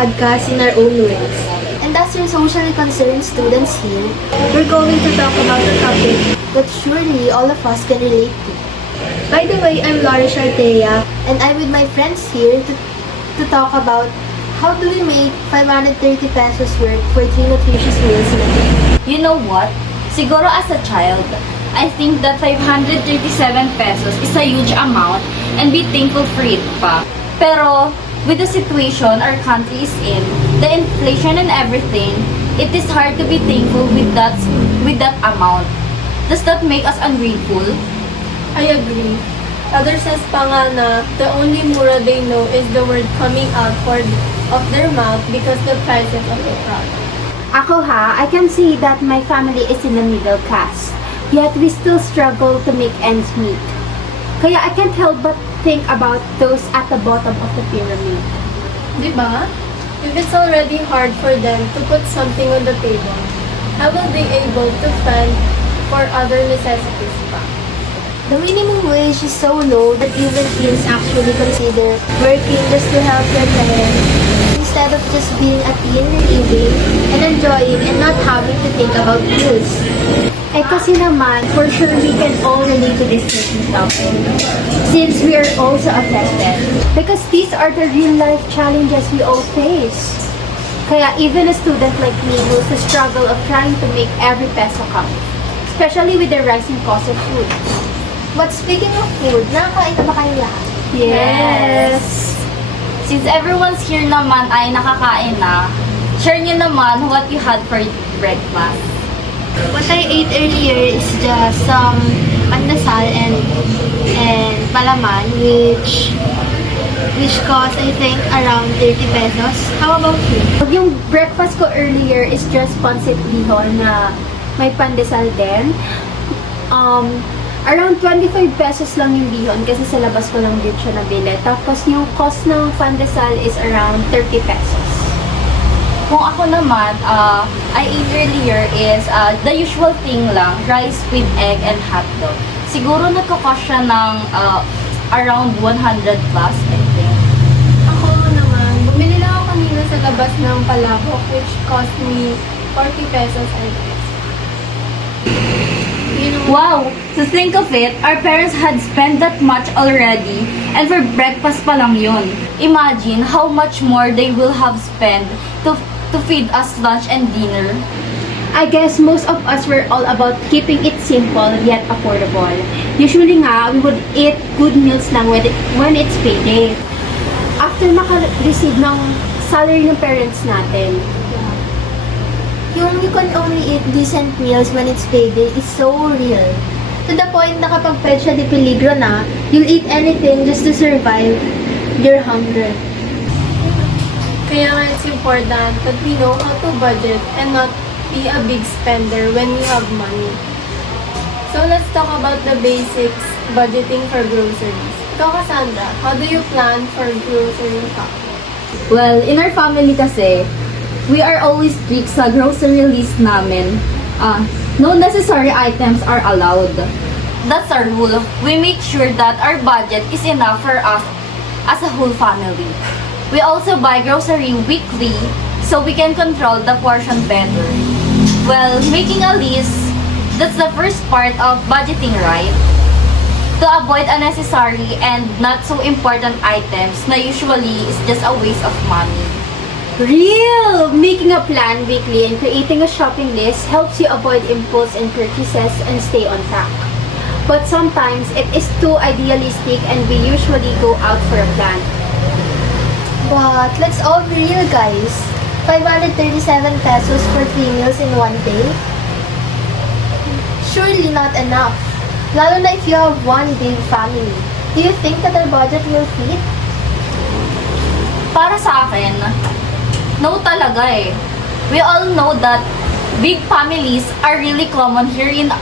podcast in our own ways. And as your socially concerned students here, We're going to talk about a topic. that surely all of us can relate to. By the way, I'm Laura Shartea. And I'm with my friends here to talk about how do we make 530 pesos worth for 3 nutritious meals in a day. You know what? Siguro as a child, I think that 537 pesos is a huge amount and be thankful for it pa. Pero, with the situation our country is in, the inflation and everything, it is hard to be thankful with that amount. Does that make us ungrateful? I agree. Others says pa nga na the only mura they know is the word coming out of their mouth because the prices of the product. Ako I can see that my family is in the middle class. Yet we still struggle to make ends meet. Kaya I can't help but think about those at the bottom of the pyramid. Diba? If it's already hard for them to put something on the table, how will they able to fend for other necessities pa? The minimum wage is so low that even teens actually consider working just to help their parents instead of just being a teen and living and enjoying and not having to think about bills. Eh kasi naman, for sure we can all relate to this certain topic. Since we are also affected. Because these are the real life challenges we all face. Kaya even a student like me knows the struggle of trying to make every peso count. Especially with the rising cost of food. But speaking of food, nakakain na ba kayo lahat? Yes! Since everyone's here naman ay nakakain na, share nyo naman what you had for breakfast. What I ate earlier is just some pandesal and palaman which cost I think around 30 pesos. How about you? Yung breakfast ko earlier is just pancit bihon na may pandesal din. Around 25 pesos lang yung bihon kasi sa labas ko lang din siya nabili. Tapos yung cost ng pandesal is around 30 pesos. Kung ako naman, I ate earlier is the usual thing lang, rice with egg and hotdog. Siguro nagkakos siya ng around 100 plus, I think. Ako naman, bumili lang ako kanina sa labas ng palabok which cost me 40 pesos I guess. Wow! To think of it, our parents had spent that much already and for breakfast pa lang yun. Imagine how much more they will have spent to feed us lunch and dinner. I guess most of us were all about keeping it simple yet affordable. Usually nga, we would eat good meals lang when it's payday. After maka-receive ng salary ng parents natin. Yung you can only eat decent meals when it's payday is so real. To the point na kapag petsa de peligro na, you'll eat anything just to survive your hunger. Kaya nga it's important that we know how to budget and not be a big spender when we have money. So let's talk about the basics, budgeting for groceries. Ikaw, Cassandra, how do you plan for grocery shopping? Well, in our family kasi, we are always strict sa grocery list namin. No necessary items are allowed. That's our rule. We make sure that our budget is enough for us as a whole family. We also buy grocery weekly so we can control the portion better. Well, making a list, that's the first part of budgeting, right? To avoid unnecessary and not so important items na usually is just a waste of money. Real! Making a plan weekly and creating a shopping list helps you avoid impulse and purchases and stay on track. But sometimes it is too idealistic and we usually go out for a plan. But let's all be real, guys. 537 pesos for 3 meals in one day? Surely not enough. Lalo na if you have one big family. Do you think that our budget will fit? Para sa akin, no talaga eh. We all know that big families are really common here in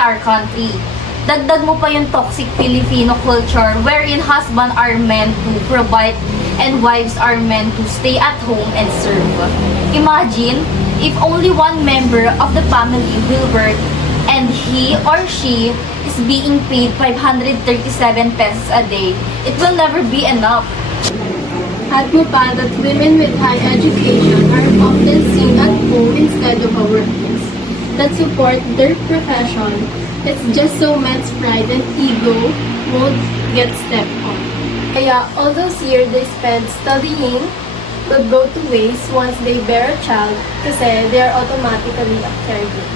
our country. Dagdag mo pa yung toxic Filipino culture wherein husbands are meant to provide and wives are meant to stay at home and serve. Imagine if only one member of the family will work and he or she is being paid 537 pesos a day. It will never be enough. Add mo pa that women with high education are often seen at home instead of a workplace that support their profession. It's just so men's pride and ego won't get stepped on. Kaya all those years they spend studying will go to waste once they bear a child kasi they are automatically a caregiver.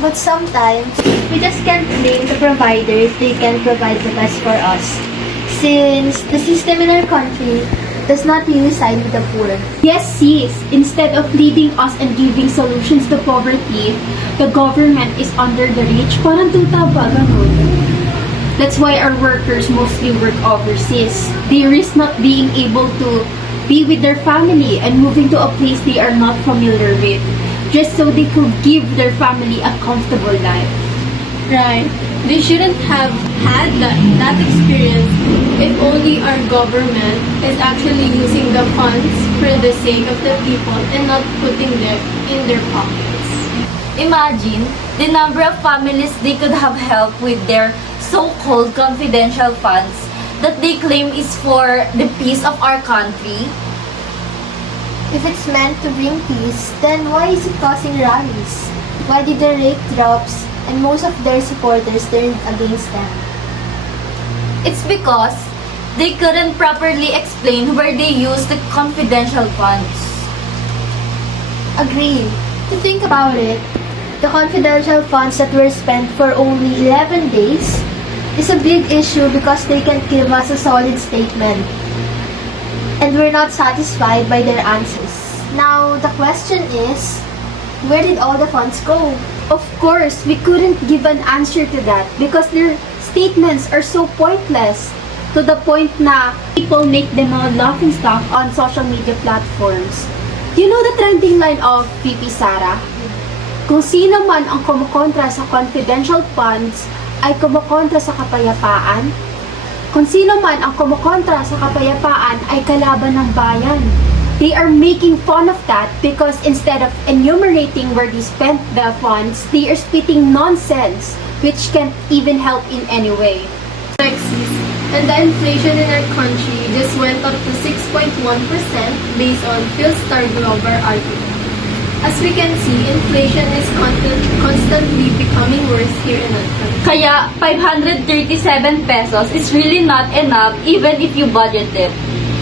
But sometimes, we just can't blame the provider if they can provide the best for us. Since the system in our country does not really side with the poor. Yes, sis. Instead of leading us and giving solutions to poverty, the government is under the rich. Parang tuta ba, ganun. That's why our workers mostly work overseas. They risk not being able to be with their family and moving to a place they are not familiar with, just so they could give their family a comfortable life. Right. They shouldn't have had that experience if only our government is actually using the funds for the sake of the people and not putting them in their pockets. Imagine the number of families they could have helped with their so-called confidential funds that they claim is for the peace of our country. If it's meant to bring peace, then why is it causing rallies? Why did the rate drops and most of their supporters turned against them? It's because they couldn't properly explain where they used the confidential funds. Agree. To think about it, the confidential funds that were spent for only 11 days is a big issue because they can't give us a solid statement. And we're not satisfied by their answers. Now, the question is, where did all the funds go? Of course, we couldn't give an answer to that because their statements are so pointless to the point na people make them a laughing stock on social media platforms. You know the trending line of VP Sara? Kung sino man ang kumukontra sa confidential funds ay kumukontra sa kapayapaan. Kung sino man ang kumukontra sa kapayapaan ay kalaban ng bayan. They are making fun of that because instead of enumerating where they spent the funds, they are spitting nonsense which can't even help in any way. Taxes. And the inflation in our country just went up to 6.1% based on Philstar Global article. As we can see, inflation is constantly becoming worse here in our country. Kaya 537 pesos is really not enough even if you budget it.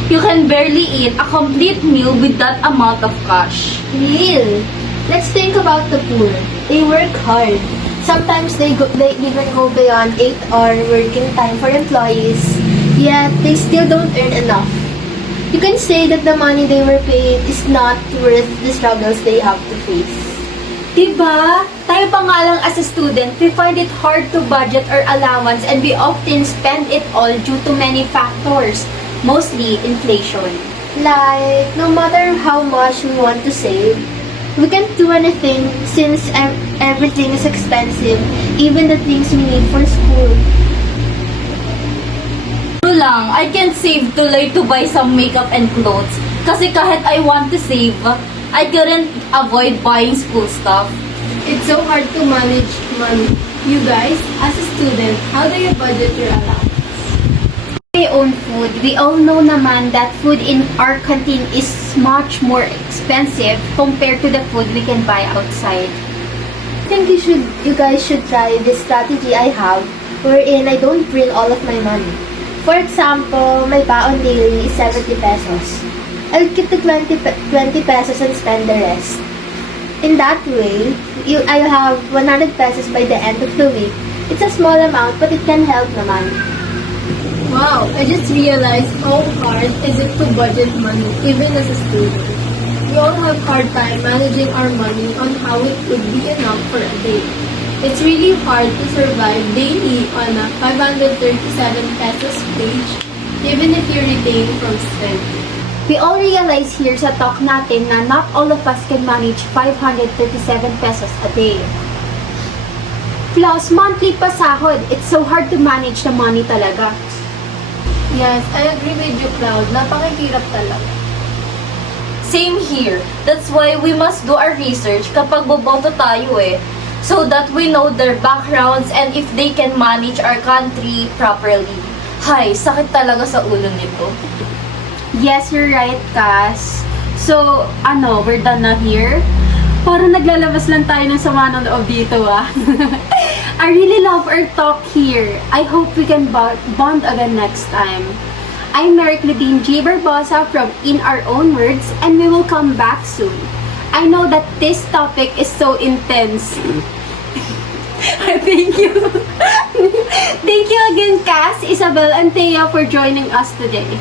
You can barely eat a complete meal with that amount of cash. Real. Let's think about the poor. They work hard. Sometimes they even go beyond 8-hour working time for employees, yet they still don't earn enough. You can say that the money they were paid is not worth the struggles they have to face. Diba? Tayo pa nga lang as a student, we find it hard to budget our allowance and we often spend it all due to many factors, mostly inflation. Like, no matter how much we want to save, we can't do anything since everything is expensive, even the things we need for school. True lang, I can't save tuloy to buy some makeup and clothes. Kasi kahit I want to save, I couldn't avoid buying school stuff. It's so hard to manage money. You guys, as a student, how do you budget your allowance? My own food, we all know naman that food in our canteen is much more expensive compared to the food we can buy outside. I think you guys should try this strategy I have, wherein I don't bring all of my money. For example, my baon daily is 70 pesos. I'll keep the 20 pesos and spend the rest. In that way, I'll have 100 pesos by the end of the week. It's a small amount, but it can help naman. Wow, I just realized how hard is it to budget money, even as a student. We all have hard time managing our money on how it would be enough for a day. It's really hard to survive daily on a 537 pesos wage, even if you retain from spending. We all realize here sa talk natin na not all of us can manage 537 pesos a day. Plus, monthly pasahod, it's so hard to manage the money talaga. Yes, I agree with you, Cloud. Napakahirap talaga. Same here. That's why we must do our research kapag boboto tayo so that we know their backgrounds and if they can manage our country properly. Hay, sakit talaga sa ulo nito. Yes, you're right, Cass. So, we're done na here? Parang naglalabas lang tayo ng sama ng loob dito, ah. I really love our talk here. I hope we can bond again next time. I'm Mary Claudine G. Barbosa from In Our Own Words, and we will come back soon. I know that this topic is so intense. Thank you. Thank you again, Cass, Isabel, and Thea for joining us today.